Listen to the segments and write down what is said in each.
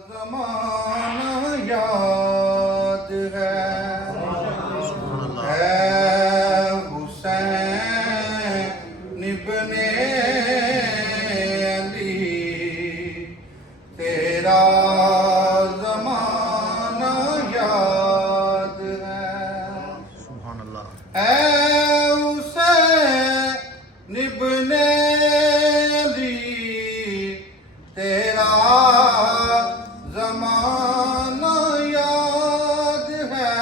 زمانہ یاد ہے حسین ابن علی تیرا زمانہ یاد ہے سبحان اللہ اے حسین ابن علی تیرا زمانہ یاد ہے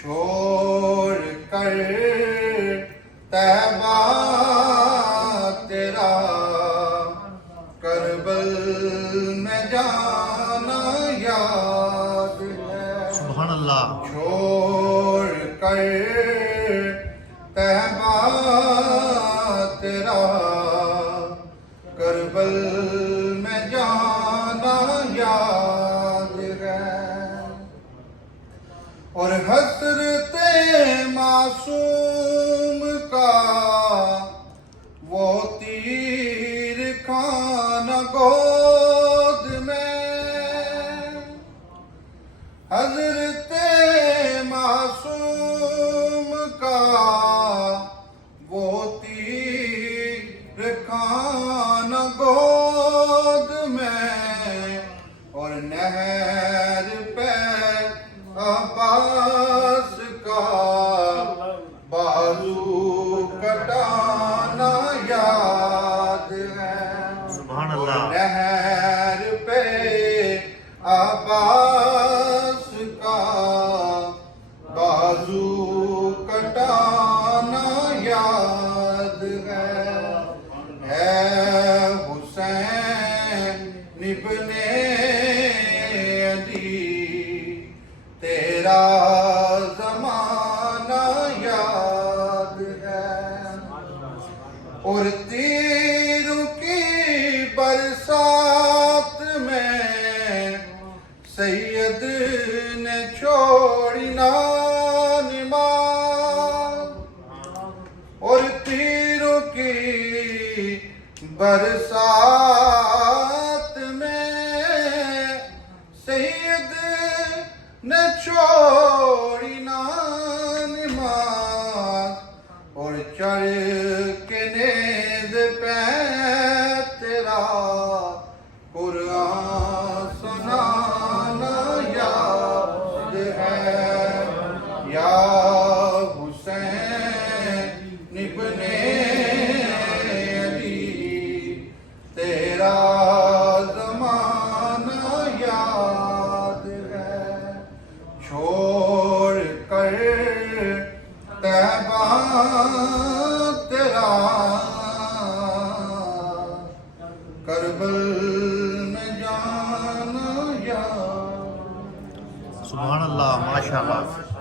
چھوڑ کر طیبہ تیرا کربل میں جانا یاد ہے سبحان اللہ چھوڑ کر طیبہ تیرا کربل میں جانا یاد ہے اور حسرت معصوم کا وہ تیر کھانا گود میں حضرت معصوم کا وہ تیر کھانا گود میں اور نہر پہ عباس کا بازو کٹانا یاد ہے سبحان اللہ نہر پہ عباس کا بازو کٹانا یاد ہے حسین ابن علی تیرا زمانہ یاد ہے اور تیروں کی برسات میں سید نے چھوڑی نا نماز اور تیروں کی برسات میں سید نے چھوڑی نا نماز اور چڑھ کے نیز پہ تیرا قرآن سنانا یاد ہے یا حسین ابن علی تیرا زمانہ یاد ہے چھوڑ کر طیبہ تیرا کربل میں جانا یاد سبحان اللہ ماشاء اللہ